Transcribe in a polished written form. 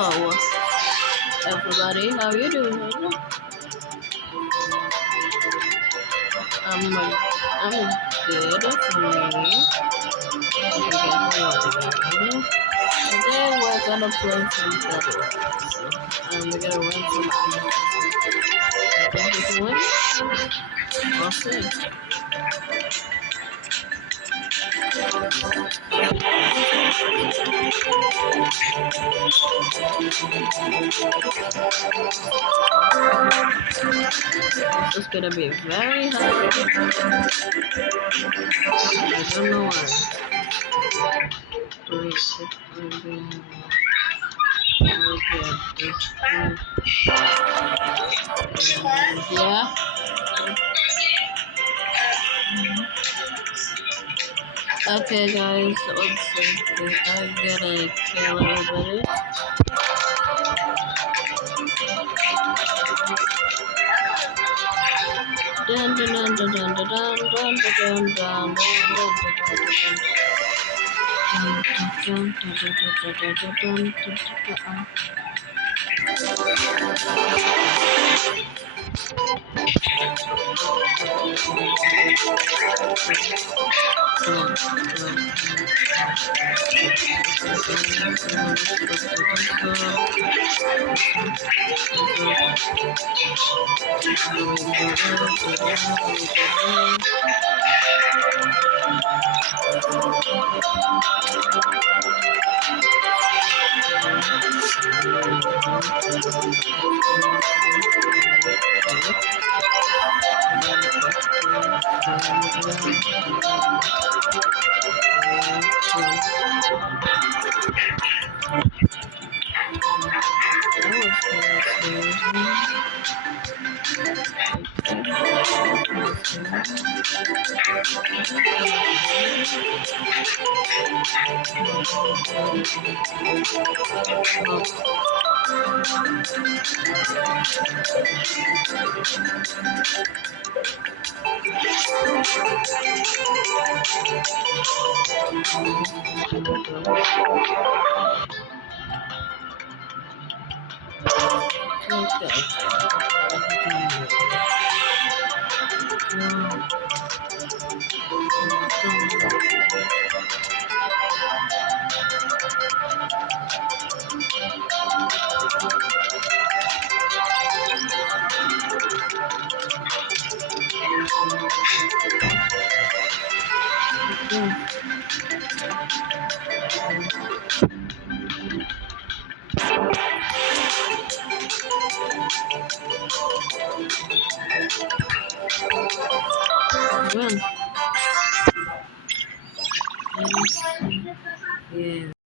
Hello, everybody. How you doing? I'm I'm good for me. Hope you guys are wondering. Today we're gonna play some Dead Wars. We're gonna win some items. I think we can win. We'll see. This is gonna be very hard. I don't know why. Wait, yeah. Okay, guys. Let's see. I'm gonna kill everybody. Dun dun dun dun dun dun dun dun dun dun Yeah.